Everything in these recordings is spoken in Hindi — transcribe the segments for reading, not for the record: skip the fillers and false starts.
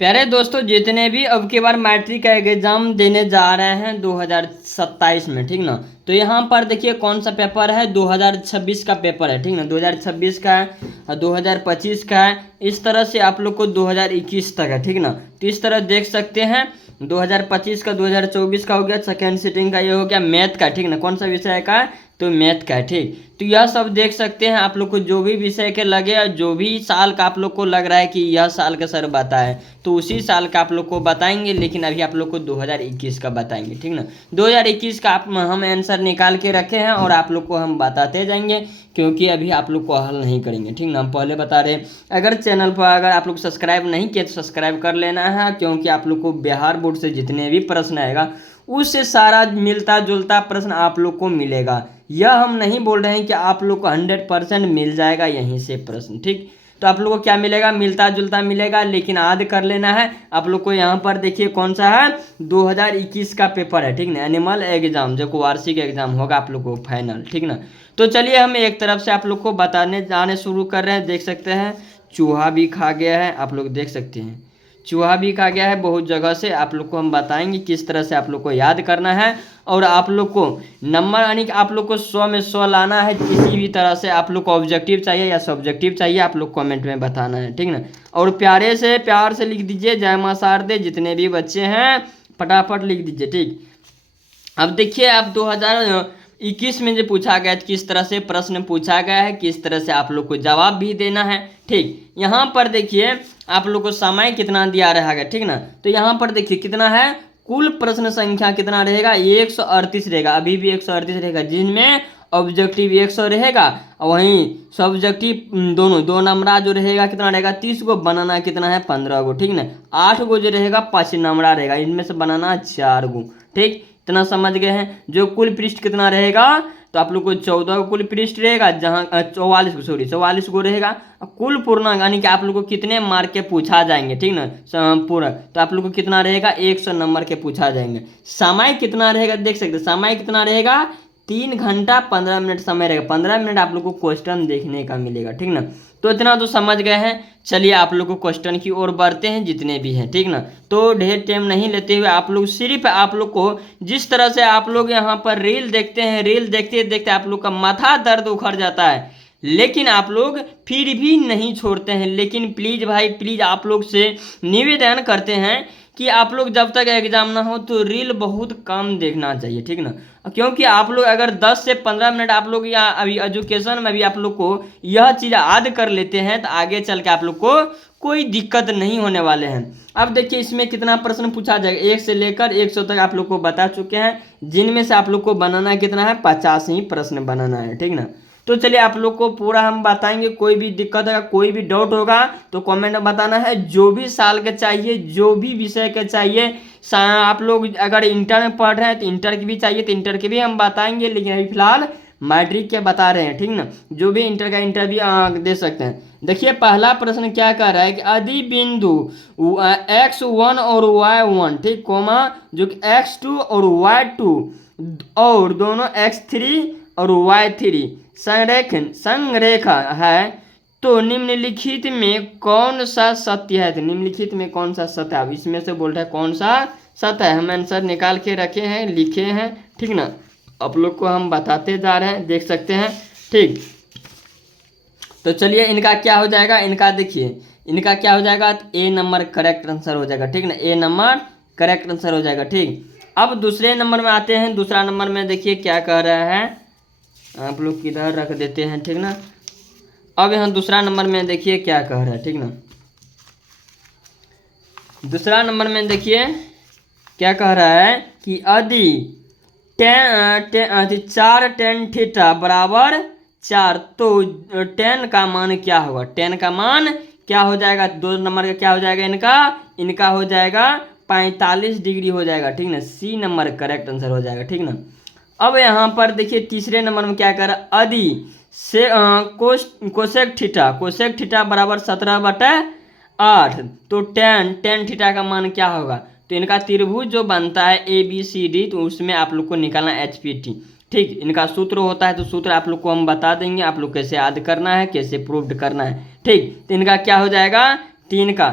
प्यारे दोस्तों, जितने भी अब की बार मैट्रिक का एग्जाम देने जा रहे हैं 2027 में, ठीक ना। तो यहाँ पर देखिए कौन सा पेपर है, 2026 का पेपर है, ठीक ना। 2026 का है और 2025 का है। इस तरह से आप लोग को 2021 तक है, ठीक ना। तो इस तरह देख सकते हैं 2025 का, 2024 का हो गया, सेकेंड सिटिंग का ये हो गया मैथ का, ठीक ना। कौन सा विषय का है, तो मैथ का है, ठीक। तो यह सब देख सकते हैं आप लोग को, जो भी विषय के लगे और जो भी साल का आप लोग को लग रहा है कि यह साल का सर बताए तो उसी साल का आप लोग को बताएंगे, लेकिन अभी आप लोग को 2021 का बताएंगे, ठीक ना। 2021 का हम आंसर निकाल के रखे हैं और आप लोग को हम बताते जाएंगे, क्योंकि अभी आप लोग को हल नहीं करेंगे, ठीक ना। हम पहले बता रहे हैं, अगर चैनल पर अगर आप लोग सब्सक्राइब नहीं किए तो सब्सक्राइब कर लेना है, क्योंकि आप लोग को बिहार बोर्ड से जितने भी प्रश्न आएगा उससे सारा मिलता जुलता प्रश्न आप लोग को मिलेगा। यह हम नहीं बोल रहे हैं कि आप लोग को 100% मिल जाएगा यहीं से प्रश्न, ठीक। तो आप लोग को क्या मिलेगा, मिलता जुलता मिलेगा, लेकिन याद कर लेना है आप लोग को। यहाँ पर देखिए कौन सा है, 2021 का पेपर है, ठीक ना। एनिमल एग्जाम जो को वार्षिक एग्जाम होगा आप लोग को फाइनल, ठीक ना। तो चलिए हम एक तरफ से आप लोग को बताने जाने शुरू कर रहे हैं। देख सकते हैं चूहा भी खा गया है, आप लोग देख सकते हैं चूहा भी खा गया है बहुत जगह से। आप लोग को हम बताएंगे किस तरह से आप लोग को याद करना है, और आप लोग को नंबर यानी कि आप लोग को 100 में 100 लाना है। किसी भी तरह से आप लोग को ऑब्जेक्टिव चाहिए या सब्जेक्टिव चाहिए, आप लोग कमेंट में बताना है, ठीक ना। और प्यार से लिख दीजिए जय मां शारदे, जितने भी बच्चे हैं फटाफट लिख दीजिए, ठीक। अब देखिए, अब 2021 में जो पूछा गया है, किस तरह से प्रश्न पूछा गया है, किस तरह से आप लोग को जवाब भी देना है, ठीक। यहाँ पर देखिए आप लोग को समय कितना दिया रहेगा, ठीक ना। तो यहाँ पर देखिए कितना है, कुल प्रश्न संख्या कितना रहेगा, 138 रहेगा। अभी भी 138 रहेगा, जिनमें ऑब्जेक्टिव 100 रहेगा और वहीं सब्जेक्टिव दोनों दो नंबरा जो रहेगा कितना रहेगा, 30 गो। बनाना कितना है, 15 गो, ठीक ना। 8 गो जो रहेगा 5 नंबरा रहेगा, इनमें से बनाना 4 गो, ठीक। इतना समझ गए हैं। जो कुल पृष्ठ कितना रहेगा, तो आप लोग को 14 को कुल पृष्ठ रहेगा, जहाँ 44 गो रहेगा। कुल पूर्णांक यानी कि आप लोग को कितने मार्क के पूछा जाएंगे, ठीक ना, पूरा। तो आप लोग को कितना रहेगा, 100 नंबर के पूछा जाएंगे। समय कितना रहेगा, देख सकते हैं समय कितना रहेगा, 3 घंटा 15 मिनट समय रहेगा। 15 मिनट आप लोग को क्वेश्चन देखने का मिलेगा, ठीक ना। तो इतना तो समझ गए हैं। चलिए आप लोग को क्वेश्चन की ओर बढ़ते हैं, जितने भी हैं, ठीक ना। तो ढेर टाइम नहीं लेते हुए आप लोग सिर्फ आप लोग को जिस तरह से आप लोग यहाँ पर रील देखते हैं, रील देखते देखते आप लोग का माथा दर्द उखड़ जाता है, लेकिन आप लोग फिर भी नहीं छोड़ते हैं। लेकिन प्लीज़ भाई प्लीज़ आप लोग से निवेदन करते हैं कि आप लोग जब तक एग्जाम ना हो तो रील बहुत कम देखना चाहिए, ठीक ना। क्योंकि आप लोग अगर 10 से 15 मिनट आप लोग या अभी एजुकेशन में भी आप लोग को यह चीज़ याद कर लेते हैं तो आगे चल के आप लोग को कोई दिक्कत नहीं होने वाले हैं। अब देखिए इसमें कितना प्रश्न पूछा जाएगा, 1 से लेकर 100 तक आप लोग को बता चुके हैं, जिनमें से आप लोग को बनाना कितना है, 50 ही प्रश्न बनाना है, ठीक ना। तो चलिए आप लोग को पूरा हम बताएंगे। कोई भी दिक्कत होगा, कोई भी डाउट होगा तो कमेंट में बताना है। जो भी साल के चाहिए, जो भी विषय के चाहिए, आप लोग अगर इंटर में पढ़ रहे हैं तो इंटर की भी चाहिए तो इंटर के भी हम बताएंगे, लेकिन अभी फिलहाल मैट्रिक के बता रहे हैं, ठीक ना। जो भी इंटर का इंटरव्यू दे सकते हैं। देखिए पहला प्रश्न क्या कर रहा है कि आदि बिंदु x1 और y1, ठीक, कोमा जो कि x2 और y2 और दोनों x3 और y3 संरेखा है, तो निम्नलिखित में कौन सा सत्य है। तो निम्नलिखित में कौन सा सत्य है, अब इसमें से बोल रहे हैं कौन सा सत्य है। हम आंसर निकाल के रखे हैं, लिखे हैं, ठीक ना। आप लोग को हम बताते जा रहे हैं, देख सकते हैं, ठीक। तो चलिए इनका क्या हो जाएगा, इनका देखिए इनका क्या हो जाएगा, ए नंबर करेक्ट आंसर हो जाएगा, ठीक ना। ए नंबर करेक्ट आंसर हो जाएगा, ठीक। अब दूसरे नंबर में आते हैं। दूसरा नंबर में देखिए क्या कह रहा है, आप लोग किधर रख देते हैं, ठीक ना। अब यहाँ दूसरा नंबर में देखिए क्या कह रहा है, ठीक ना। दूसरा नंबर में देखिए क्या कह रहा है कि यदि 4 tan थीटा बराबर 4, तो 10 का मान क्या होगा। 10 का मान क्या हो जाएगा, 2 नंबर का क्या हो जाएगा, इनका हो जाएगा 45 डिग्री हो जाएगा, ठीक ना। सी नंबर करेक्ट आंसर हो जाएगा, ठीक ना। अब यहाँ पर देखिए तीसरे नंबर में क्या कर रहा है, यदि से कोसेक थीटा बराबर 17/8, तो tan थीटा का मान क्या होगा। तो इनका त्रिभुज जो बनता है ABCD, तो उसमें आप लोग को निकालना HPT, ठीक। इनका सूत्र होता है, तो सूत्र आप लोग को हम बता देंगे, आप लोग कैसे याद करना है, कैसे प्रूव्ड करना है, ठीक। तो इनका क्या हो जाएगा, तीन का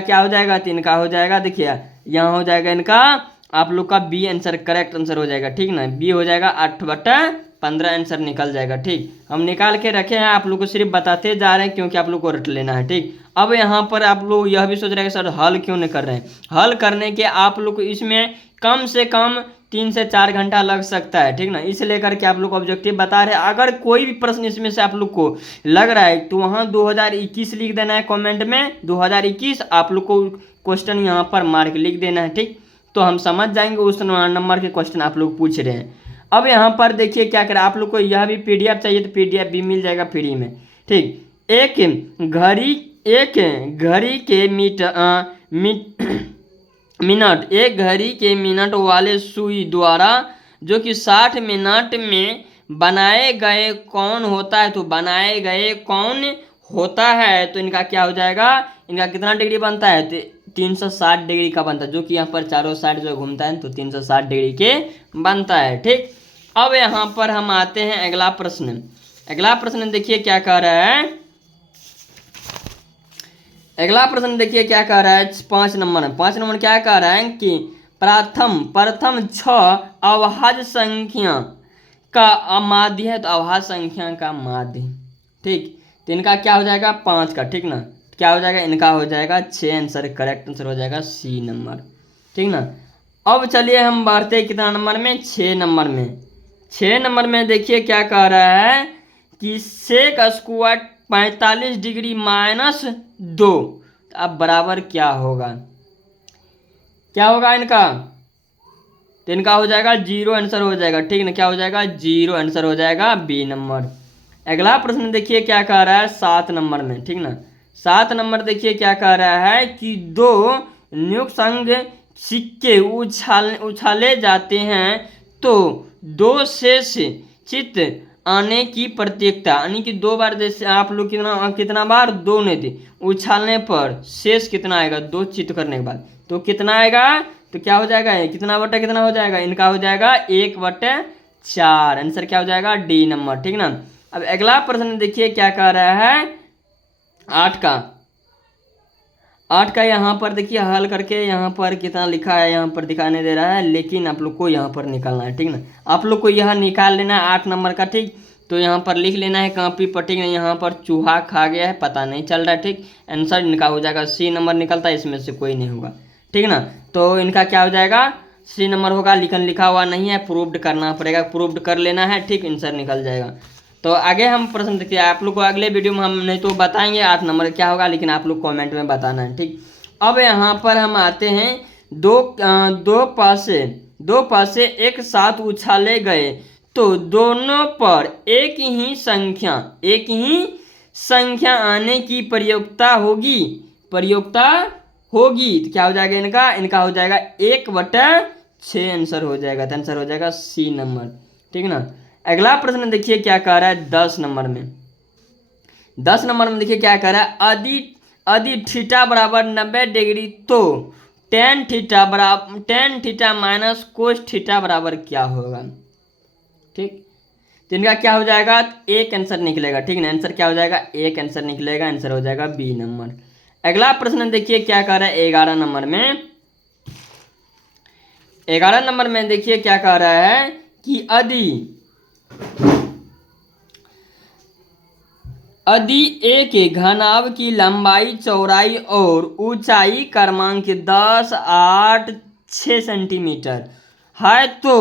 क्या हो जाएगा, 3 का हो जाएगा, देखिए यहाँ हो जाएगा इनका आप लोग का बी आंसर करेक्ट आंसर हो जाएगा, ठीक ना। बी हो जाएगा 8/15 आंसर निकल जाएगा, ठीक। हम निकाल के रखे हैं, आप लोग को सिर्फ बताते जा रहे हैं क्योंकि आप लोग को रट लेना है, ठीक। अब यहाँ पर आप लोग यह भी सोच रहे हैं कि सर हल क्यों नहीं कर रहे हैं। हल करने के आप लोग को इसमें कम से कम 3 से 4 घंटा लग सकता है, ठीक ना। इस लेकर के आप लोग को ऑब्जेक्टिव बता रहे हैं। अगर कोई भी प्रश्न इसमें से आप लोग को लग रहा है तो वहाँ 2021 लिख देना है कमेंट में, 2021 आप लोग को क्वेश्चन यहाँ पर मार्क लिख देना है, ठीक। तो हम समझ जाएंगे उस नंबर के क्वेश्चन आप लोग पूछ रहे हैं। अब यहाँ पर देखिए क्या करें, आप लोग को यह भी पीडीएफ चाहिए तो पीडीएफ भी मिल जाएगा फ्री में, ठीक। एक घड़ी के मिनट एक घड़ी के मिनट वाले सुई द्वारा जो कि 60 मिनट में बनाए गए कौन होता है, तो बनाए गए कौन होता है, तो इनका क्या हो जाएगा, इनका कितना डिग्री बनता है, तो 360 डिग्री का बनता है, जो कि यहाँ पर चारों साइड जो घूमता है तो 360 डिग्री के बनता है, ठीक। अब यहाँ पर हम आते हैं अगला प्रश्न। अगला प्रश्न देखिए क्या कह रहा है, अगला प्रश्न देखिए क्या कह रहा है 5 नंबर में। 5 नंबर क्या कह रहा है कि प्रथम 6 अवभाज्य संख्या का माध्य है, तो अवभाज्य संख्या का माध्य, ठीक। तो इनका क्या हो जाएगा 5 का, ठीक ना। क्या हो जाएगा, इनका हो जाएगा 6 आंसर, करेक्ट आंसर हो जाएगा सी नंबर, ठीक ना। अब चलिए हम बढ़ते हैं कितना नंबर में, 6 नंबर में। 6 नंबर में देखिए क्या कह रहा है कि सेक स्क्वायर 45 डिग्री -2, अब बराबर क्या होगा, क्या होगा इनका, तो इनका हो जाएगा 0 आंसर हो जाएगा, ठीक ना। क्या हो जाएगा 0 आंसर हो जाएगा बी नंबर। अगला प्रश्न देखिए क्या कह रहा है 7 नंबर में, ठीक ना। 7 नंबर देखिए क्या कह रहा है कि 2 नियुक्त संग सिक्के उछाले जाते हैं तो 2 शेष चित्त आने की प्रत्येकता, यानी कि 2 बार, जैसे आप लोग कितना बार 2 ने थे उछालने पर शेष कितना आएगा, 2 चित्त करने के बाद तो कितना आएगा, तो क्या हो जाएगा, कितना बटा कितना हो जाएगा, इनका हो जाएगा 1/4, आंसर क्या हो जाएगा डी नंबर, ठीक ना। अब अगला प्रश्न देखिए क्या कह रहा है 8 का यहाँ पर देखिए हल करके यहाँ पर कितना लिखा है यहाँ पर दिखाने दे रहा है, लेकिन आप लोग को यहाँ पर निकालना है, ठीक ना। आप लोग को यह निकाल लेना है 8 नंबर का, ठीक। तो यहाँ पर लिख लेना है कॉपी पर, ठीक ना। यहाँ पर चूहा खा गया है, पता नहीं चल रहा है, ठीक। आंसर इनका हो जाएगा सी नंबर निकलता है, इसमें से कोई नहीं होगा, ठीक ना। तो इनका क्या हो जाएगा सी नंबर होगा, लिखा हुआ नहीं है, प्रूव्ड करना पड़ेगा, प्रूव्ड कर लेना है, ठीक, आंसर निकल जाएगा। तो आगे हम प्रश्न देखिए, आप लोग को अगले वीडियो में हम नहीं तो बताएंगे 8 नंबर क्या होगा, लेकिन आप लोग कमेंट में बताना है, ठीक। अब यहाँ पर हम आते हैं दो पासे एक साथ उछाले गए तो दोनों पर एक ही संख्या आने की प्रयोक्ता होगी, तो क्या हो जाएगा इनका हो जाएगा 1/6 आंसर हो जाएगा, तो आंसर हो जाएगा सी नंबर, ठीक ना। अगला प्रश्न देखिए क्या कह रहा है 10 नंबर में। 10 नंबर में देखिए क्या कह रहा है यदि थीटा बराबर 90 डिग्री तो tan theta minus cos theta बराबर क्या होगा, ठीक। तो इनका क्या हो जाएगा, एक आंसर निकलेगा, ठीक ना। आंसर क्या हो जाएगा, एक आंसर निकलेगा, आंसर हो जाएगा बी नंबर। अगला प्रश्न देखिए क्या कह रहा है 11 नंबर में। 11 नंबर में देखिए क्या कह रहा है कि यदि एक घनाभ की लंबाई, चौड़ाई और ऊंचाई क्रमांक 10, 8, 6 सेंटीमीटर है तो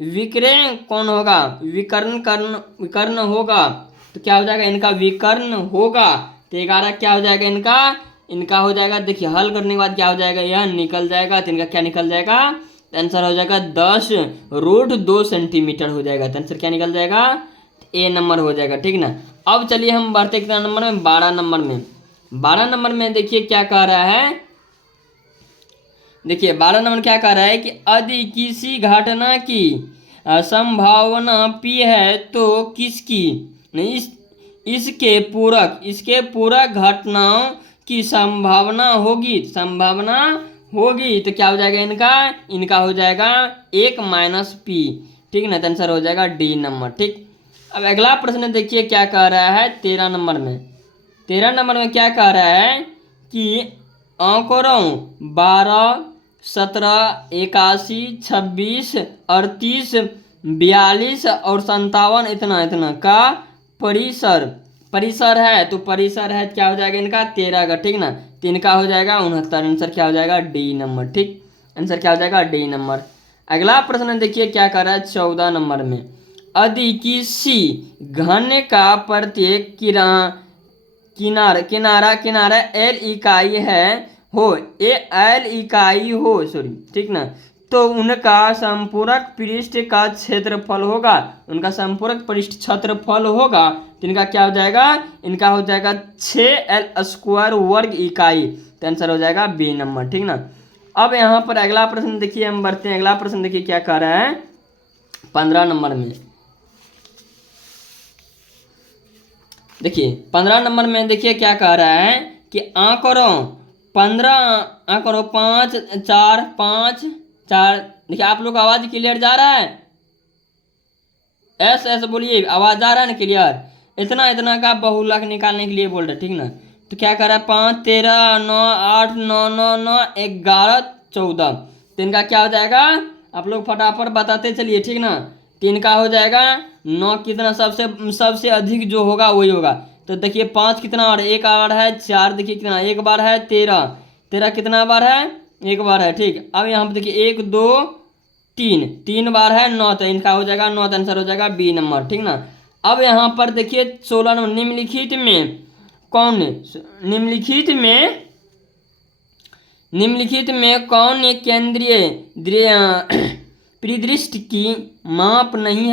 विकर्ण कौन होगा, विकर्ण होगा, तो क्या हो जाएगा इनका विकर्ण होगा, तो 11 क्या हो जाएगा इनका हो जाएगा, देखिए हल करने के बाद क्या हो जाएगा, यह निकल जाएगा, तो इनका क्या निकल जाएगा, आंसर हो जाएगा 10√2 सेंटीमीटर हो जाएगा, तो आंसर क्या निकल जाएगा, ए नंबर हो जाएगा, ठीक ना। अब चलिए हम बढ़ते कितना नंबर में, 12 नंबर में। 12 नंबर में देखिए क्या कह रहा है, देखिए 12 नंबर क्या कह रहा है कि यदि किसी घटना की संभावना P है तो किसकी नहीं इसके पूरक घटनाओं की संभावना होगी, तो क्या हो जाएगा इनका हो जाएगा 1 - P, ठीक ना। तो आंसर हो जाएगा डी नंबर, ठीक। अब अगला प्रश्न देखिए क्या कह रहा है 13 नंबर में। 13 नंबर में क्या कह रहा है कि आंकड़ों 12, 17, 81, 26, 38, 42 और 57 इतना इतना का परिसर परिसर है। तो परिसर है क्या हो जाएगा इनका 13 का, ठीक ना। तो इनका हो जाएगा 69। आंसर क्या हो जाएगा डी नंबर, ठीक। आंसर क्या हो जाएगा डी नंबर। अगला प्रश्न देखिए क्या कर रहा है 14 नंबर में। यदि किसी घन का प्रत्येक किनारा एल इकाई है हो, ए एल इकाई हो, सॉरी, ठीक ना। तो उनका संपूरक पृष्ठ का क्षेत्रफल होगा, उनका संपूरक पृष्ठ क्षेत्रफल होगा तो इनका क्या हो जाएगा, इनका हो जाएगा 6l² वर्ग इकाई। तो आंसर हो जाएगा बी नंबर, ठीक ना। अब यहाँ पर अगला प्रश्न देखिए, हम बढ़ते हैं। अगला प्रश्न देखिए क्या कह रहा है 15 नंबर में। देखिए 15 नंबर में देखिए क्या कह रहा है कि आंकड़ों 5, 4, 5, 4। देखिए आप लोग आवाज क्लियर जा रहा है? ऐसे बोलिए, आवाज जा रहा है ना क्लियर? इतना इतना का बहुलक निकालने के लिए बोल रहे, ठीक ना। तो क्या कर रहा है 5, 13, 9, 8, 9, 9, 9, 11, 14। तो इनका क्या हो जाएगा, आप लोग फटाफट बताते चलिए, ठीक ना। 3 का हो जाएगा 9 कितना सबसे अधिक जो होगा वही होगा। तो देखिए 5 कितना और एक बार है 4, देखिए कितना एक बार है 13, 13 कितना बार है एक बार है, ठीक। अब यहाँ पर देखिए 1, 2, 3 बार है 9, तो इनका हो जाएगा 9। आंसर हो जाएगा बी नंबर, ठीक ना। अब यहाँ पर देखिए 16 नंबर, निम्नलिखित में कौन एक केंद्रीय परिदृष्टि की माप नहीं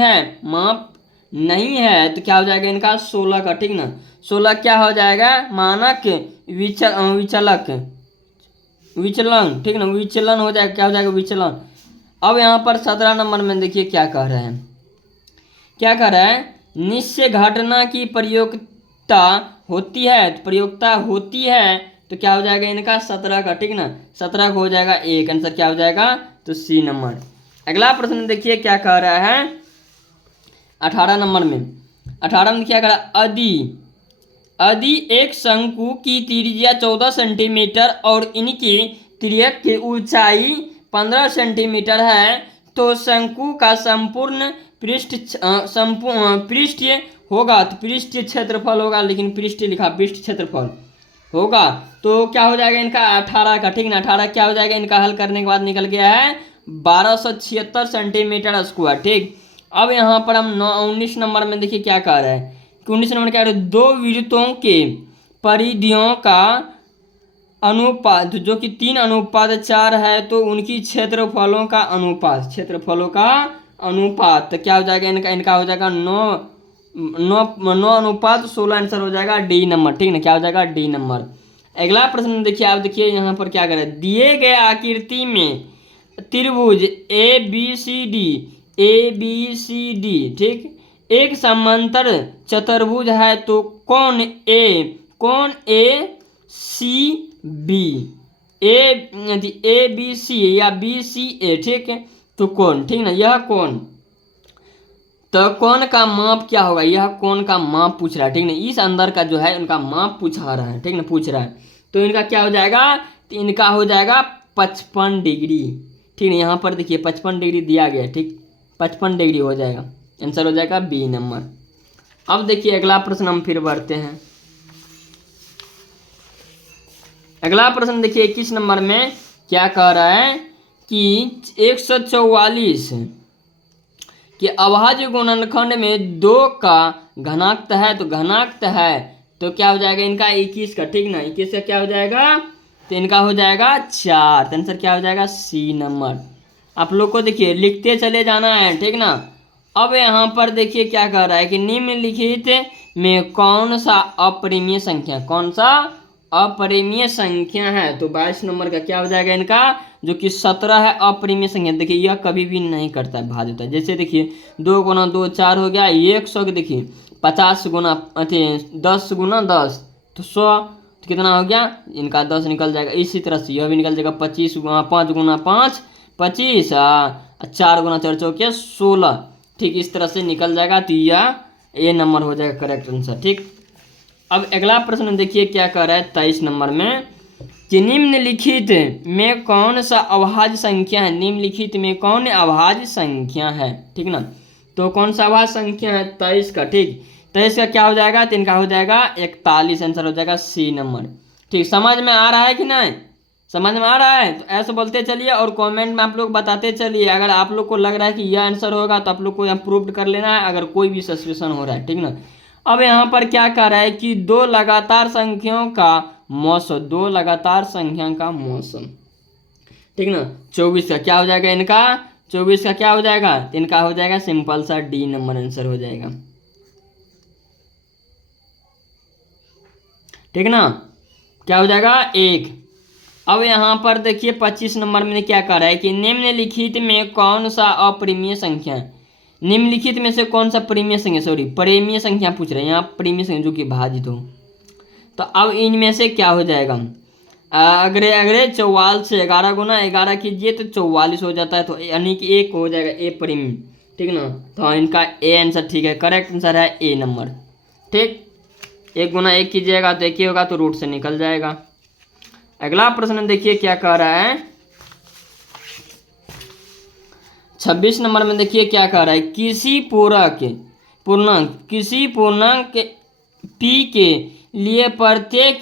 है। तो क्या हो जाएगा इनका 16 का, ठीक ना। 16 क्या हो जाएगा मानक विचलन, ठीक ना। विचलन हो जाएगा, क्या हो जाएगा विचलन। अब यहाँ पर 17 नंबर में देखिए क्या कह रहे हैं, निश्चय घटना की प्रयोक्ता होती है, तो क्या हो जाएगा इनका 17 का, ठीक ना। 17 को हो जाएगा 1। आंसर क्या हो जाएगा तो सी नंबर। अगला प्रश्न देखिए क्या कह रहा है 18 नंबर में। 18 में क्या कह रहा है, यदि एक शंकु की त्रिज्या 14 सेंटीमीटर और इनकी तिर्यक की ऊंचाई 15 सेंटीमीटर है तो शंकु का संपूर्ण पृष्ठ होगा, तो पृष्ठ क्षेत्रफल होगा, लेकिन पृष्ठ लिखा, पृष्ठ क्षेत्रफल होगा तो क्या हो जाएगा इनका 18 का, ठीक ना। 18 क्या हो जाएगा इनका हल करने के बाद निकल गया है 1276 सेंटीमीटर स्क्वायर, ठीक। अब यहाँ पर हम 19 नंबर में देखिए क्या कह रहे हैं, 19 नंबर क्या कह रहे हैं, दो वृत्तों के परिधियों का अनुपात जो कि 3:4 है तो उनकी क्षेत्रफलों का अनुपात तो क्या हो जाएगा इनका हो जाएगा 9:16। आंसर हो जाएगा डी नंबर, ठीक ना। क्या हो जाएगा डी नंबर। अगला प्रश्न देखिए, आप देखिए यहाँ पर क्या करें, दिए गए आकृति में त्रिभुज ए बी सी डी, ठीक, एक समांतर चतुर्भुज है तो कौन ए C B, A B C या बी सी ए, ठीक है। तो कौन, ठीक ना, यह कौन, तो कौन का माप क्या होगा, यह कौन का माप पूछ रहा है, ठीक ना। इस अंदर का जो है उनका माप पूछा रहा है, ठीक ना, पूछ रहा है। तो इनका क्या हो जाएगा, तो इनका हो जाएगा 55 डिग्री, ठीक है। यहाँ पर देखिए 55 डिग्री दिया गया, ठीक, 55 डिग्री हो जाएगा। आंसर हो जाएगा बी नंबर। अब देखिए अगला प्रश्न हम फिर बढ़ते हैं। अगला प्रश्न देखिए 21 नंबर में क्या कह रहा है कि 144 कि अभाज्य गुणनखंड में 2 का घनाक्त है, तो क्या हो जाएगा इनका 21 का, ठीक ना। 21 का क्या हो जाएगा, तो इनका हो जाएगा 4। आंसर क्या हो जाएगा सी नंबर। आप लोग को देखिए लिखते चले जाना है, ठीक ना। अब यहाँ पर देखिए क्या कह रहा है कि निम्नलिखित में कौन सा अपरिमेय संख्या है। तो 22 नंबर का क्या हो जाएगा इनका, जो कि 17 है अपरिमेय संख्या। देखिए यह कभी भी नहीं करता है भाज्य होता है। जैसे देखिए 2 गुना 2 4 हो गया, 100 के देखिए 50 गुना 10 गुना 10 तो 100, तो कितना हो गया इनका 10 निकल जाएगा। इसी तरह से यह भी निकल जाएगा 25 गुना 5 गुना 5 25, 4 गुना 4 चौके 16, ठीक, इस तरह से निकल जाएगा। तो यह ए नंबर हो जाएगा करेक्ट आंसर, ठीक। अब अगला प्रश्न देखिए क्या कह रहा है 23 नंबर में कि निम्नलिखित में कौन सा अभाज्य संख्या है, निम्नलिखित में कौन अभाज्य संख्या है, ठीक ना। तो कौन सा अभाज्य संख्या है, 23 का, ठीक। 23 का क्या हो जाएगा, तो इनका हो जाएगा 41, आंसर हो जाएगा सी नंबर, ठीक। समझ में आ रहा है कि नहीं, समझ में आ रहा है तो ऐसे बोलते चलिए और कमेंट में आप लोग बताते चलिए। अगर आप लोग को लग रहा है कि यह आंसर होगा तो आप लोग को यहाँ प्रूव कर लेना है, अगर कोई भी सस्पेंशन हो रहा है, ठीक ना। अब यहाँ पर क्या कर रहा है कि दो लगातार संख्याओं का मौसम, दो लगातार संख्या का मौसम, ठीक ना। 24 का क्या हो जाएगा इनका, 24 का क्या हो जाएगा, इनका हो जाएगा सिंपल सा डी नंबर आंसर हो जाएगा, ठीक ना। क्या हो जाएगा 1। अब यहाँ पर देखिए 25 नंबर में क्या कह रहा है कि निम्नलिखित में कौन सा अपरिमेय संख्या है, निम्नलिखित में से कौन सा परिमेय संख्या, सॉरी परिमेय संख्या पूछ रहे हैं यहाँ, परिमेय संख्या जो कि भाजित हो। तो अब इनमें से क्या हो जाएगा, अगले अगले 44 से 11 गुना 11 कीजिए तो 44 हो जाता है, तो यानी कि एक हो जाएगा ए परिमेय, ठीक ना। तो इनका ए आंसर ठीक है, करेक्ट आंसर है ए नंबर, ठीक। 1 गुना 1 कीजिएगा तो 1 ही होगा, तो रूट से निकल जाएगा। अगला प्रश्न देखिए क्या कह रहा है, 26 नंबर में देखिए क्या कह रहा है, किसी पूर्णांक किसी पूर्णांक पी के लिए प्रत्येक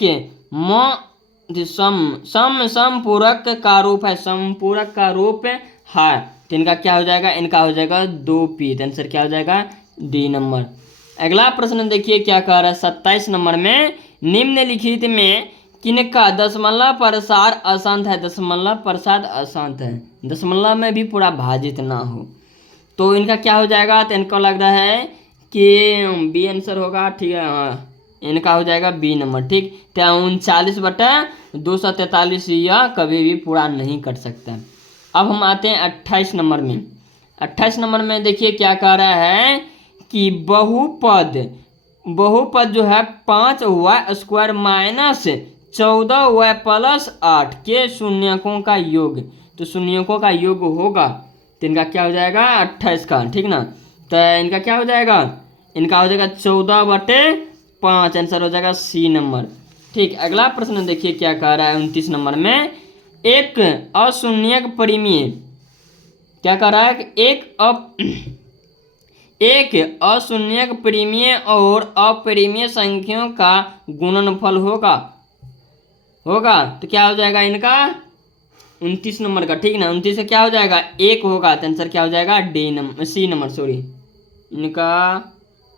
समपूरक का रूप है, समपूरक का रूप है, तो इनका क्या हो जाएगा, इनका हो जाएगा 2p, आंसर क्या हो जाएगा डी नंबर। अगला प्रश्न देखिए क्या कह रहा है, 27 नंबर में निम्नलिखित में किनका दशमलव प्रसार अशांत है, दशमलव प्रसार अशांत है, दशमलव में भी पूरा भाजित ना हो, तो इनका क्या हो जाएगा, तो इनको लग रहा है कि बी आंसर होगा, ठीक है। हाँ, इनका हो जाएगा बी नंबर, ठीक। तो 39/243 यह कभी भी पूरा नहीं कर सकता। अब हम आते हैं 28 नंबर में। 28 नंबर में देखिए क्या कह रहा है कि बहुपद जो है 5y² माइनस 14y+8 के शून्यकों का योग, तो शून्यकों का योग होगा, तो इनका क्या हो जाएगा 28 का, ठीक ना। तो इनका क्या हो जाएगा, इनका हो जाएगा 14/5, आंसर हो जाएगा सी नंबर, ठीक। अगला प्रश्न देखिए क्या कह रहा है 29 नंबर में, एक अशून्यक परिमेय, क्या कह रहा है कि एक अशून्यक परिमेय और अपरिमेय संख्याओं का गुणनफल होगा, तो क्या हो जाएगा इनका 29 नंबर का, ठीक ना। 29 का क्या हो जाएगा 1 होगा, तो आंसर क्या हो जाएगा D number, C number, sorry इनका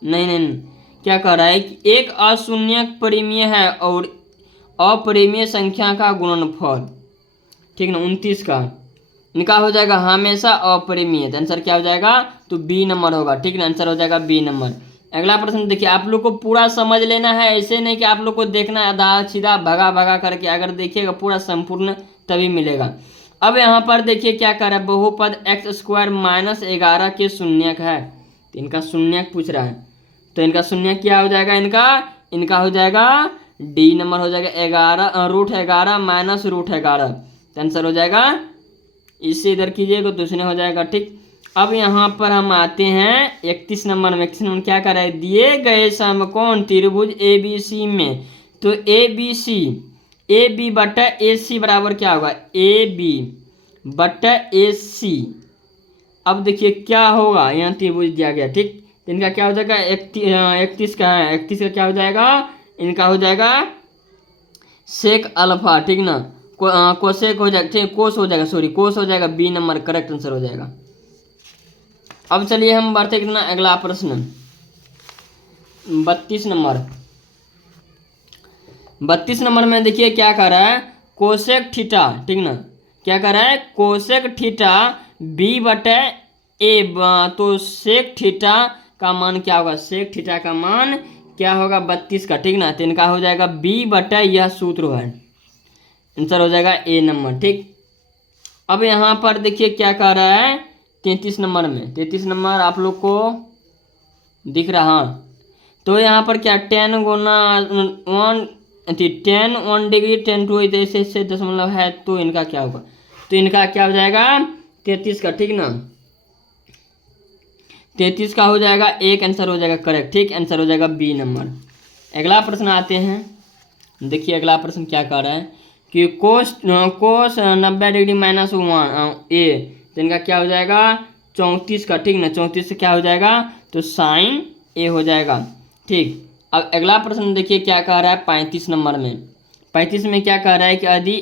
नहीं, क्या कह रहा है कि एक अशून्यक परिमेय है और अपरिमेय संख्या का गुणनफल, ठीक ना। 29 का इनका हो जाएगा हमेशा अपरिमेय, तो आंसर क्या हो जाएगा, तो बी नंबर होगा, ठीक ना, आंसर हो जाएगा बी नंबर। अगला प्रश्न देखिए, आप लोग को पूरा समझ लेना है, ऐसे नहीं कि आप लोग को देखना है आधा सीधा भगा करके, अगर देखिएगा पूरा संपूर्ण तभी मिलेगा। अब यहाँ पर देखिए क्या कर रहा है, बहुपद x² माइनस 11 के शून्यक है, तो इनका शून्यक पूछ रहा है, तो इनका शून्यक क्या हो जाएगा, इनका हो जाएगा डी नंबर हो जाएगा 11√11 माइनस √11, तो आंसर हो जाएगा, इससे इधर कीजिएगा तो इसने हो जाएगा, ठीक। अब यहाँ पर हम आते हैं 31 नंबर में। 31 नंबर क्या कर रहा है, दिए गए समकोण त्रिभुज ABC में, तो AB बटा AC बराबर क्या होगा, AB बटा AC। अब देखिए क्या होगा, यहाँ त्रिभुज दिया गया, ठीक। तो इनका क्या हो जाएगा 31 का है, 31 का क्या हो जाएगा, इनका हो जाएगा सेक अल्फा, ठीक ना, कोसेक हो जाएगा, ठीक, कोस हो जाएगा, सॉरी कोस हो जाएगा, बी नंबर करेक्ट आंसर हो जाएगा। अब चलिए हम बढ़ते कितना अगला प्रश्न 32 नंबर। 32 नंबर में देखिए क्या कर रहा है, कोसेक थीटा, ठीक ना, क्या कर रहा है कोसेक थीटा बी बटे ए, तो सेक थीटा का मान क्या होगा, सेक थीटा का मान क्या होगा 32 का, ठीक ना। तो इनका हो जाएगा बी बटा, यह सूत्र है, आंसर हो जाएगा ए नंबर, ठीक। अब यहाँ पर देखिए क्या कह रहा है 33 नंबर में। 33 नंबर आप लोग को दिख रहा, तो यहाँ पर क्या 10 गुना 1 डिग्री 10 टू ऐसे दशमलव है, तो इनका क्या होगा, तो इनका क्या हो जाएगा 33 का, ठीक ना। 33 का हो जाएगा एक, आंसर हो जाएगा करेक्ट, ठीक, आंसर हो जाएगा बी नंबर। अगला प्रश्न आते हैं, देखिए अगला प्रश्न क्या कह रहा है, कि कोस कोस 90 डिग्री माइनस 1 ए, तो इनका क्या हो जाएगा 34 का, ठीक ना। 34 से क्या हो जाएगा, तो साइन ए हो जाएगा, ठीक। अब अगला प्रश्न देखिए क्या कह रहा है 35 नंबर में। 35 में क्या कह रहा है कि यदि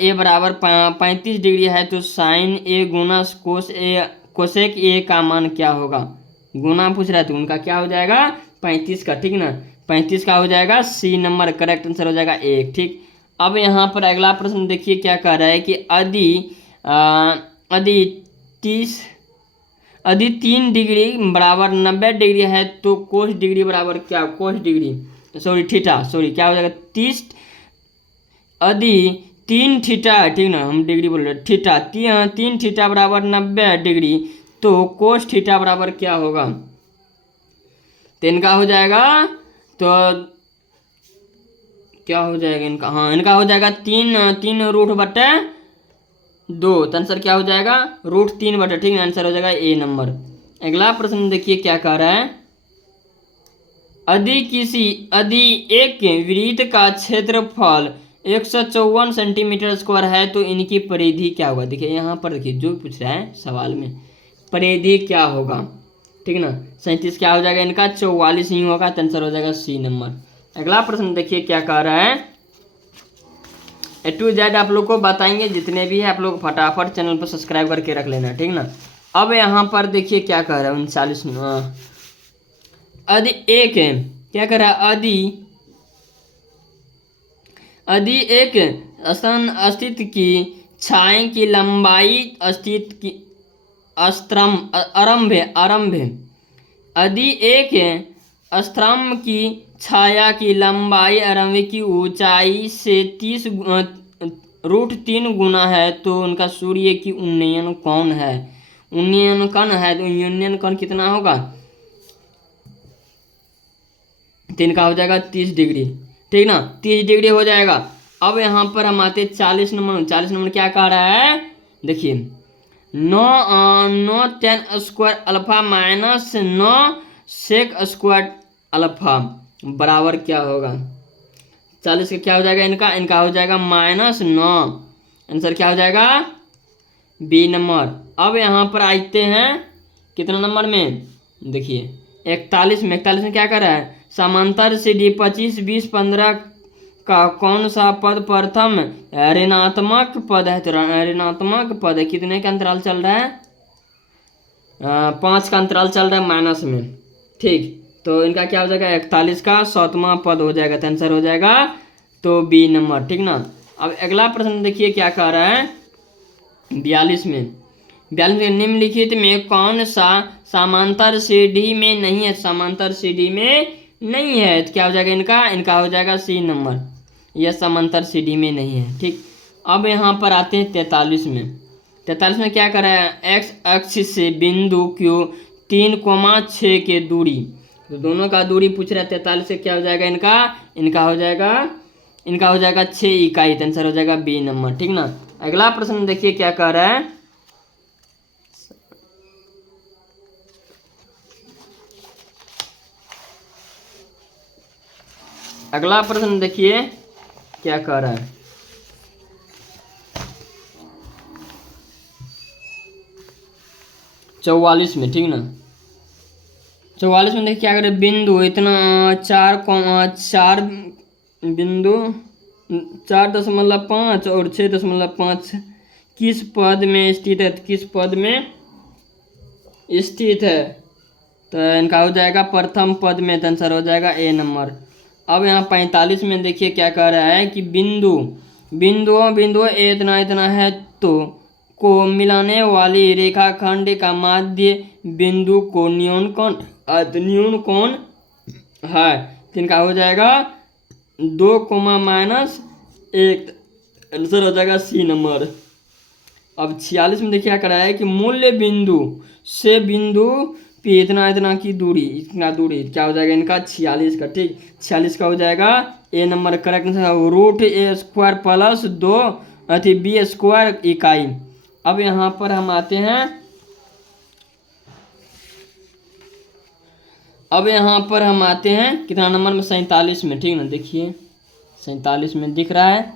ए बराबर 35 डिग्री है तो साइन ए गुना कोसेक ए का मान क्या होगा। गुना पूछ रहा है तो उनका क्या हो जाएगा 35 का, ठीक ना। 35 का हो जाएगा सी नंबर, करेक्ट आंसर हो जाएगा 1, ठीक। अब यहाँ पर अगला प्रश्न देखिए क्या कह रहा है कि यदि 3 डिग्री बराबर 90 डिग्री है तो कोस डिग्री बराबर क्या, कोस डिग्री सॉरी थीटा, सॉरी क्या हो जाएगा 30, यदि 3 थीटा है, ठीक ना, हम डिग्री बोल रहे हैं थीटा, 3 थीटा बराबर 90 डिग्री तो कोस थीटा बराबर क्या होगा। तो इनका हो जाएगा, तो क्या हो जाएगा इनका, हाँ इनका हो जाएगा 3√2, तो आंसर क्या हो जाएगा √3, ठीक है, आंसर हो जाएगा ए नंबर। अगला प्रश्न देखिए क्या कह रहा है, यदि एक वृत्त का क्षेत्रफल 154 सेंटीमीटर स्क्वायर है तो इनकी परिधि क्या होगा। देखिए यहाँ पर देखिए जो पूछ रहा है सवाल में, परिधि क्या होगा, ठीक ना। 37 क्या हो जाएगा इनका 44 ही होगा, तो आंसर हो जाएगा सी नंबर। अगला प्रश्न देखिए क्या कह रहा है, A to Z आप लोग को बताएंगे, जितने भी है आप लोग फटाफट चैनल पर सब्सक्राइब करके रख लेना, ठीक ना। अब यहाँ पर देखिए क्या कह रहा है 39 में, यदि एक क्या कह रहा है, यदि एक स्तन अस्तित्व की छाया की लंबाई अस्तित्व की आरंभ यदि एक स्तंभ की छाया की लंबाई आरंभ की ऊंचाई से 30√3 गुना है तो उनका सूर्य की उन्नयन कोण है, उन्नयन कोण है, तो उन्नयन कोण कितना होगा, तो इनका हो जाएगा 30 डिग्री, ठीक ना, 30 डिग्री हो जाएगा। अब यहाँ पर हम आते 40 नंबर। 40 नंबर क्या कह रहा है, देखिए 9 tan square alpha minus 9 sec square alpha बराबर क्या होगा। 40 का क्या हो जाएगा इनका हो जाएगा -9, आंसर क्या हो जाएगा बी नंबर। अब यहाँ पर आते हैं कितना नंबर में, देखिए 41 में। 41 में क्या कर रहा है, समांतर CD 25 20 15 का कौन सा पद प्रथम ऋणात्मक पद है। तो ऋणात्मक पद है, कितने का अंतराल चल रहा है, 5 का अंतराल चल रहा है माइनस में, ठीक। तो इनका क्या हो जाएगा 41 का 7वां पद हो जाएगा, तो आंसर हो जाएगा तो बी नंबर, ठीक ना। अब अगला प्रश्न देखिए क्या कह रहा है 42 में। 42 में निम्नलिखित में कौन सा समांतर सीढ़ी में नहीं है, समांतर सीढ़ी में नहीं है, तो क्या हो जाएगा इनका हो जाएगा सी नंबर, यह समांतर सीढ़ी में नहीं है, ठीक। अब यहाँ पर आते हैं 43 में। 43 में क्या कर रहा है, एक्स अक्ष से बिंदु Q 3,6 के दूरी, तो दोनों का दूरी पूछ रहा है। 43 से क्या हो जाएगा इनका हो जाएगा 6 इकाई, तो आंसर हो जाएगा बी नंबर, ठीक ना। अगला प्रश्न देखिए क्या कह रहा है, अगला प्रश्न देखिए क्या कह रहा है 44 में, ठीक ना। 44 में देखिए क्या करे, बिंदु इतना 4 बिंदु 4.5 और 6.5 किस पद में स्थित है, किस पद में स्थित है, तो इनका हो जाएगा प्रथम पद में, तो आंसर हो जाएगा ए नंबर। अब यहाँ 45 में देखिए क्या कह रहा है कि बिंदु इतना है तो को मिलाने वाली रेखाखंड का माध्य बिंदु को न्यून कोण है, तो इनका हो जाएगा 2, -1, आंसर हो जाएगा सी नंबर। अब 46 में देखिए क्या करा है कि मूल्य बिंदु से बिंदु पे इतना की दूरी, इतना दूरी क्या हो जाएगा इनका 46 का, ठीक। 46 का हो जाएगा A number, correct answer √a² plus 2 b² इकाई। अब यहाँ पर हम आते हैं, कितना नंबर में 47 में, ठीक ना। देखिए 47 में दिख रहा है,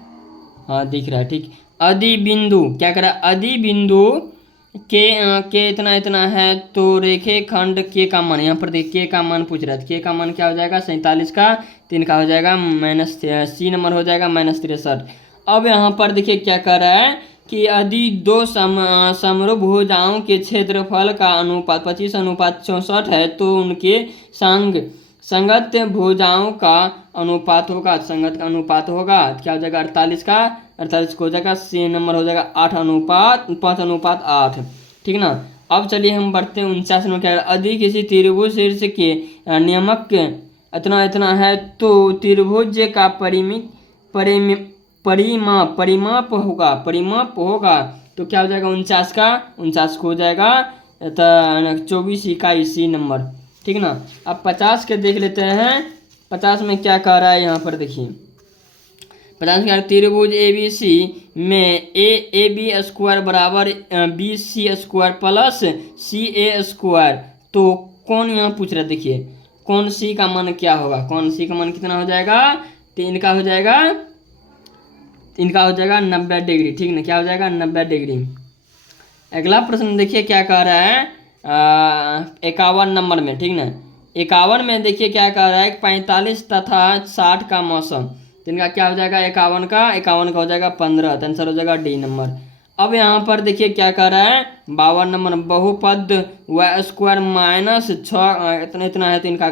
हाँ दिख रहा है ठीक। अधि बिंदु क्या करा, अधि बिंदु के इतना इतना है तो रेखे खंड के का मान, यहाँ पर देखिए के का मान पूछ रहा है, के का मान क्या हो जाएगा 47 का, 3 का हो जाएगा माइनस, सी नंबर हो जाएगा -63। अब यहाँ पर देखिए क्या कर रहा है कि यदि दो समरूप भुजाओं के क्षेत्रफल का अनुपात 25:64 है तो उनके संगत भुजाओं का अनुपात होगा, संगत का अनुपात होगा क्या हो जाएगा 48 का, 48 को हो जाएगा, सी नंबर हो जाएगा 8:5:8 ठीक ना। अब चलिए हम बढ़ते हैं 49 नंबर क्या, यदि किसी त्रिभुज शीर्ष के नियमक इतना इतना है तो त्रिभुज का परिमाप होगा तो क्या हो जाएगा 49 का, 49 को हो जाएगा 24 इकाई, सी नंबर ठीक ना। अब 50 के देख लेते हैं, 50 में क्या कह रहा है यहाँ पर देखिए, 50 में त्रिभुज ABC में ए बी स्क्वायर बराबर BC² प्लस CA², तो कौन यहाँ पूछ रहा है देखिए, कौन सी का मान क्या होगा, कौन सी का मान कितना हो जाएगा, तो इनका हो जाएगा 90 डिग्री ठीक ना, क्या हो जाएगा 90 डिग्री। अगला प्रश्न देखिए क्या कह रहा है 51 नंबर में ठीक ना, 51 में देखिए क्या कह रहा है 45 तथा 60 का मौसम, तो इनका क्या हो जाएगा 51 का हो जाएगा 15, तो आंसर हो जाएगा डी नंबर। अब यहाँ पर देखिए क्या कह रहा है 52 नंबर, बहुपद y² - 6 इतना इतना है तो इनका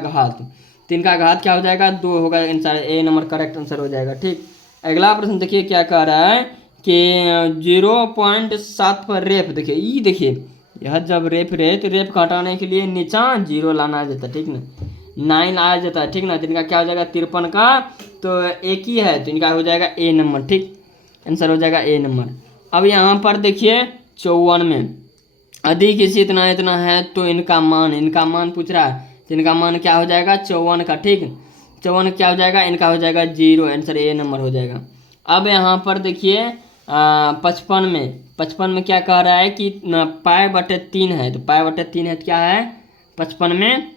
घात क्या हो जाएगा 2 होगा, answer A number correct answer हो जाएगा ठीक। अगला प्रश्न देखिए क्या कह रहा है कि 0.7 पर रेफ, देखिए ई देखिए यह जब रेफ रहे तो रेफ को हटाने के लिए नीचा 0 लाना जाता है ठीक ना, 9 आ जाता है ठीक ना, तो इनका क्या हो जाएगा 53 का, तो एक ही है तो इनका हो जाएगा ए नंबर ठीक, आंसर हो जाएगा ए नंबर। अब यहाँ पर देखिए 54 में यदि किसी इतना इतना है तो इनका मान पूछ रहा है, तो इनका मान क्या हो जाएगा 54 का ठीक, 54 क्या हो जाएगा, इनका हो जाएगा 0, आंसर ए नंबर हो जाएगा। अब यहाँ पर देखिए 55 में क्या कह रहा है कि π/3 है, तो π/3 है तो क्या है 55 में,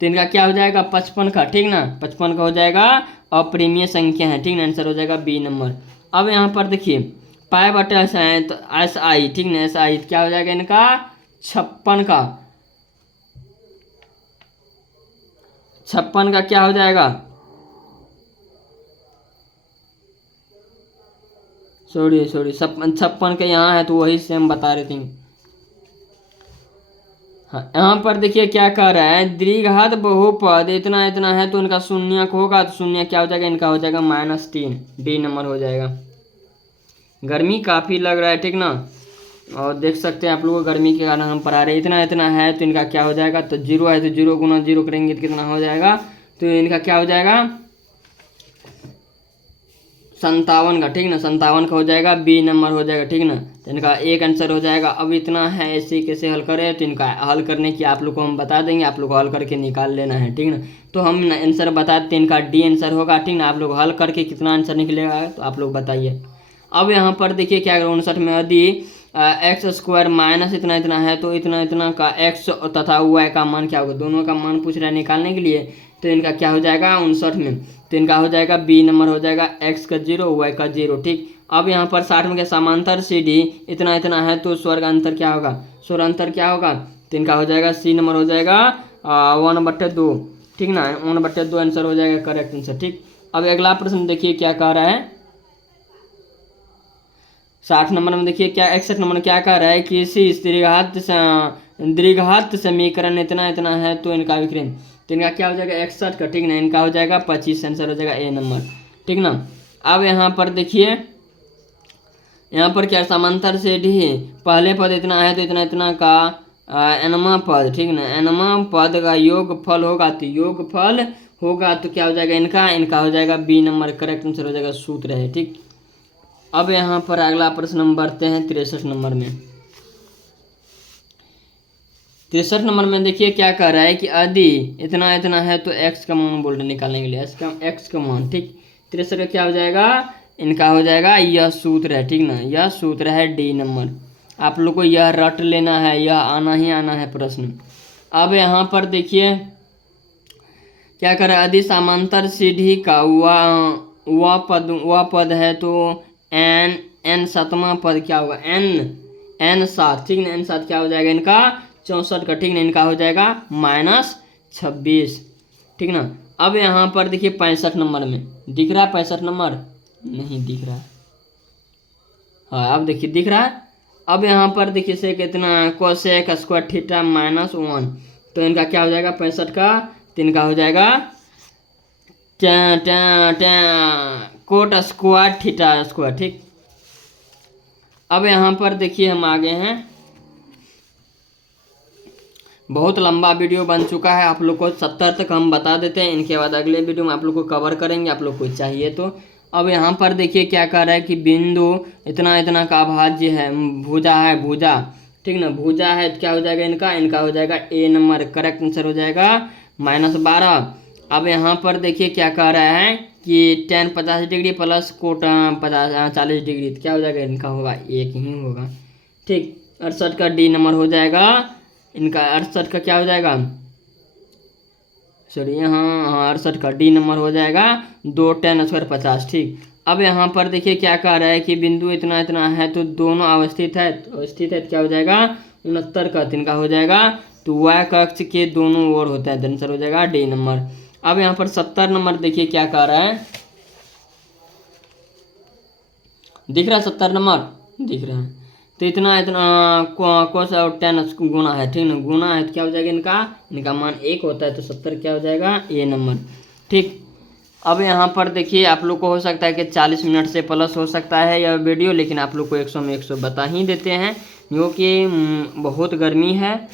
तो इनका क्या हो जाएगा 55 का ठीक ना, 55 का हो जाएगा अप्रिमीय संख्या है ठीक ना, आंसर हो जाएगा बी नंबर। अब यहाँ पर देखिए π/s है तो SI ठीक ना, SI क्या हो जाएगा इनका 56 का, 56 का क्या हो जाएगा, सॉरी 56 का यहाँ है तो वही से हम बता रहे थे। हाँ यहाँ पर देखिए क्या कह रहा है द्विघात बहुपद इतना इतना है तो इनका शून्यक होगा, तो शून्य क्या हो जाएगा, इनका हो जाएगा -3, डी नंबर हो जाएगा। गर्मी काफ़ी लग रहा है ठीक ना, और देख सकते हैं आप लोगों को गर्मी के कारण हम पढ़ा रहे हैं, इतना इतना है तो इनका क्या हो जाएगा, तो 0 है तो 0 गुना 0 करेंगे तो कितना हो जाएगा, तो इनका क्या हो जाएगा 57 का ठीक ना, 57 का हो जाएगा, बी नंबर हो जाएगा ठीक ना, तो इनका एक आंसर हो जाएगा। अब इतना है ऐसे कैसे हल करें, तो इनका हल करने की आप लोग को हम बता देंगे, आप लोग को हल करके निकाल लेना है ठीक ना, तो हम आंसर बता देते हैं, इनका डी आंसर होगा ठीक ना, आप लोग हल करके कितना आंसर निकलेगा तो आप लोग बताइए। अब यहाँ पर देखिए क्या 59 में यदि x² माइनस इतना इतना है तो इतना इतना का x तथा y का मान क्या होगा, दोनों का मान पूछ रहा है निकालने के लिए, तो इनका क्या हो जाएगा 59 में, तो इनका हो जाएगा बी नंबर हो जाएगा x का 0 y का 0 ठीक। अब यहाँ पर 60 में क्या समांतर CD इतना इतना है तो स्वर्ग अंतर क्या होगा, तो इनका हो जाएगा सी नंबर हो जाएगा 1/2 ठीक ना, 1/2 आंसर हो जाएगा करेक्ट आंसर ठीक। अब अगला प्रश्न देखिए क्या कह रहा है 60 नंबर में देखिए क्या 61 नंबर में क्या कह रहा है कि किसी द्विघात समीकरण इतना इतना है तो इनका विकर्ण, तो इनका क्या हो जाएगा 61 का ठीक ना, इनका हो जाएगा 25, आंसर हो जाएगा ए नंबर ठीक ना। अब यहाँ पर देखिए यहाँ पर क्या समांतर से डी पहले पद इतना है तो इतना इतना का एनमा पद ठीक ना, एनमा पद का योगफल होगा, तो योगफल होगा तो क्या हो जाएगा इनका हो जाएगा बी नंबर करेक्ट आंसर हो जाएगा सूत्र है ठीक। अब यहाँ पर अगला प्रश्न हम बढ़ते हैं 63 नंबर में। 63 नंबर में देखिए क्या कह रहा है कि यदि इतना इतना है तो x का मान बोल रहे निकालने के लिए, x का मान ठीक। 63 का क्या हो जाएगा, इनका हो जाएगा यह सूत्र है ठीक ना, यह सूत्र है डी नंबर, आप लोग को यह रट लेना है, यह आना ही आना है प्रश्न। अब यहाँ पर देखिए क्या कर रहा है यदि समांतर सीढ़ी का वह पद है तो एन एन सातवां पद क्या होगा, एन 7, ठीक ना, एन 7 क्या हो जाएगा इनका 64 का, ठीक ना, इनका हो जाएगा -26, ठीक ना। अब यहाँ पर देखिए 65 नंबर में दिख रहा है, 65 नंबर नहीं दिख रहा है, हाँ अब देखिए दिख रहा है। अब यहाँ पर देखिए से कितना कोसेक स्क्वायर थीटा -1, तो इनका क्या हो जाएगा 65 का, तो इनका हो जाएगा कोट स्क्वायर थीटा स्क्वायर, ठीक। अब यहाँ पर देखिए हम आगे हैं, बहुत लंबा वीडियो बन चुका है, आप लोग को 70 तक हम बता देते हैं, इनके बाद अगले वीडियो में आप लोग को कवर करेंगे, आप लोग को चाहिए तो। अब यहाँ पर देखिए क्या कर रहा है कि बिंदु इतना इतना का अभाज्य है, भुजा है, भुजा, ठीक ना, भुजा है, तो क्या हो जाएगा इनका हो जाएगा ए नंबर, करेक्ट आंसर हो जाएगा -12। अब यहाँ पर देखिए क्या कह रहा है कि tan 50 degree plus coat 40 degree, तो क्या हो जाएगा इनका होगा एक ही होगा, ठीक। 68 का डी नंबर हो जाएगा इनका, 68 का क्या हो जाएगा, सॉरी हाँ 68 का डी नंबर हो जाएगा 2 tan स्क्वायर 50, ठीक। अब यहाँ पर देखिए क्या कह रहा है कि बिंदु इतना इतना है तो दोनों अवस्थित है, तो क्या हो जाएगा 69 का, इनका हो जाएगा तो y कक्ष के दोनों ओर होता है, आंसर हो जाएगा डी नंबर। अब यहाँ पर 70 नंबर देखिए क्या कह रहा है, दिख रहा है 70 नंबर दिख रहा है, तो इतना इतना कोस और tan गुना है, ठीक ना, गुना है तो क्या हो जाएगा इनका मान 1 होता है, तो 70 क्या हो जाएगा ए नंबर, ठीक। अब यहाँ पर देखिए आप लोग को हो सकता है कि 40 मिनट से प्लस हो सकता है यह वीडियो, लेकिन आप लोग को 100 में 100 बता ही देते हैं, क्योंकि बहुत गर्मी है।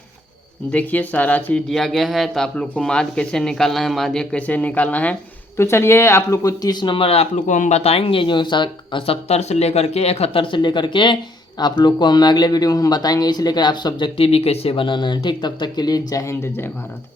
देखिए सारा चीज़ दिया गया है, तो आप लोग को माध्य कैसे निकालना है, माध्य कैसे निकालना है, तो चलिए आप लोग को 30 नंबर आप लोग को हम बताएंगे, जो 70 से लेकर के 71 से लेकर के आप लोग को हम अगले वीडियो में हम बताएंगे, इसलिए आप सब्जेक्टिव भी कैसे बनाना है, ठीक। तब तक के लिए जय हिंद जय भारत।